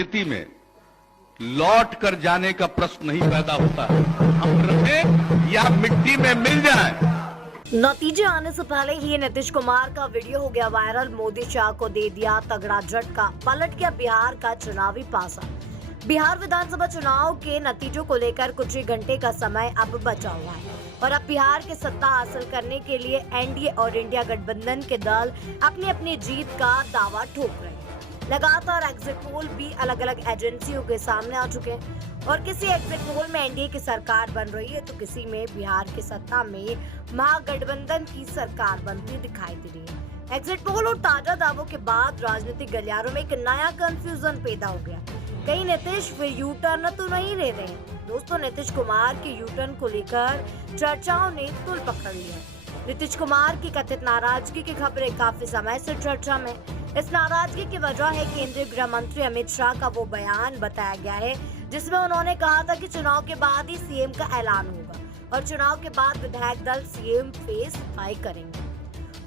स्थिति में लौट कर जाने का प्रश्न नहीं पैदा होता है। हम रहें या मिट्टी में मिल जाएं। नतीजे आने से पहले ही नीतीश कुमार का वीडियो हो गया वायरल। मोदी शाह को दे दिया तगड़ा झटका, पलट गया बिहार का चुनावी पासा। बिहार विधानसभा चुनाव के नतीजों को लेकर कुछ ही घंटे का समय अब बचा हुआ है और अब बिहार की सत्ता हासिल करने के लिए एनडीए और इंडिया गठबंधन के दल अपनी अपनी जीत का दावा ठोक रहे हैं। लगातार एग्जिट पोल भी अलग अलग एजेंसियों के सामने आ चुके हैं और किसी एग्जिट पोल में एनडीए की सरकार बन रही है तो किसी में बिहार की सत्ता में महागठबंधन की सरकार बनती दिखाई दे रही है। एग्जिट पोल और ताजा दावों के बाद राजनीतिक गलियारों में एक नया कंफ्यूजन पैदा हो गया। कहीं नीतीश फिर यू टर्न तो नहीं ले रहे हैं। दोस्तों, नीतीश कुमार के यू टर्न को लेकर चर्चाओं ने तूल पकड़ लिया है। नीतीश कुमार की कथित नाराजगी की खबरें काफी समय से चर्चा में। इस नाराजगी की वजह है केंद्रीय गृह मंत्री अमित शाह का वो बयान बताया गया है जिसमें उन्होंने कहा था कि चुनाव के बाद ही सीएम का ऐलान होगा और चुनाव के बाद विधायक दल सीएम फेस फाई करेंगे।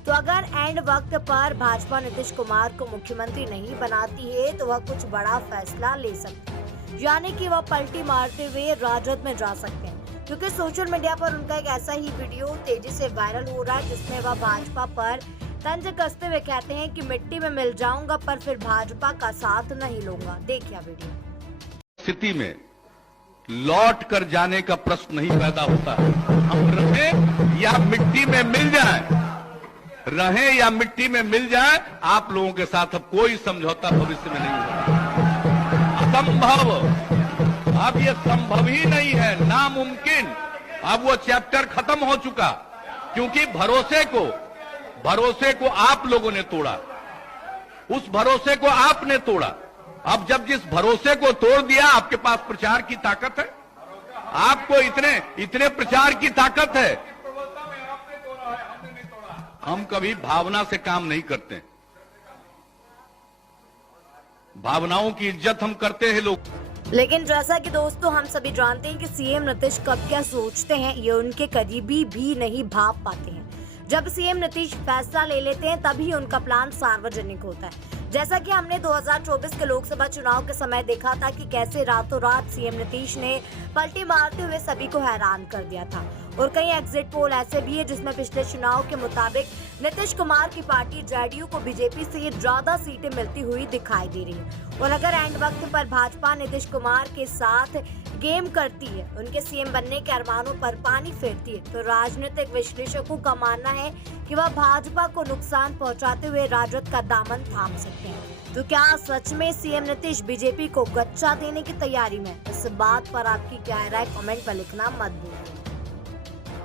तो अगर एंड वक्त पर भाजपा नीतीश कुमार को मुख्यमंत्री नहीं बनाती है तो वह कुछ बड़ा फैसला ले सकती है, यानी कि वह पलटी मारते हुए राजद में जा सकते हैं। क्योंकि सोशल मीडिया पर उनका एक ऐसा ही वीडियो तेजी से वायरल हो रहा है जिसमें वह भाजपा पर तंज कसते हुए कहते हैं कि मिट्टी में मिल जाऊंगा पर फिर भाजपा का साथ नहीं लूंगा। देखिए वीडियो। स्थिति में लौट कर जाने का प्रश्न नहीं पैदा होता है। हम रहें या मिट्टी में मिल जाएं। रहें या मिट्टी में मिल जाए, आप लोगों के साथ अब कोई समझौता भविष्य में नहीं होगा। असंभव, अब ये संभव ही नहीं है, नामुमकिन। अब वो चैप्टर खत्म हो चुका क्योंकि भरोसे को आप लोगों ने तोड़ा, उस भरोसे को आपने तोड़ा। अब जब जिस भरोसे को तोड़ दिया, आपके पास प्रचार की ताकत है, आपको इतने प्रचार की ताकत है। हम कभी भावना से काम नहीं करते, भावनाओं की इज्जत हम करते हैं लोग। लेकिन जैसा कि दोस्तों हम सभी जानते हैं कि सीएम नीतीश कब क्या सोचते हैं ये उनके करीबी भी नहीं भाप पाते हैं। जब सीएम नीतीश फैसला ले लेते हैं तभी उनका प्लान सार्वजनिक होता है। जैसा कि हमने 2024 के लोकसभा चुनाव के समय देखा था कि कैसे रातों रात सीएम नीतीश ने पलटी मारते हुए सभी को हैरान कर दिया था। और कई एग्जिट पोल ऐसे भी है जिसमें पिछले चुनाव के मुताबिक नीतीश कुमार की पार्टी जेडीयू को बीजेपी से ज्यादा सीटें मिलती हुई दिखाई दे रही है। और अगर एंड वक्त पर भाजपा नीतीश कुमार के साथ गेम करती है, उनके सीएम बनने के अरमानों पर पानी फेरती है, तो राजनीतिक विश्लेषकों का मानना है कि वह भाजपा को नुकसान पहुंचाते हुए राजद का दामन थाम सकते हैं। तो क्या सच में सीएम नीतीश बीजेपी को गच्चा देने की तैयारी में? इस बात पर आपकी क्या राय कमेंट पर लिखना मत भूलिए।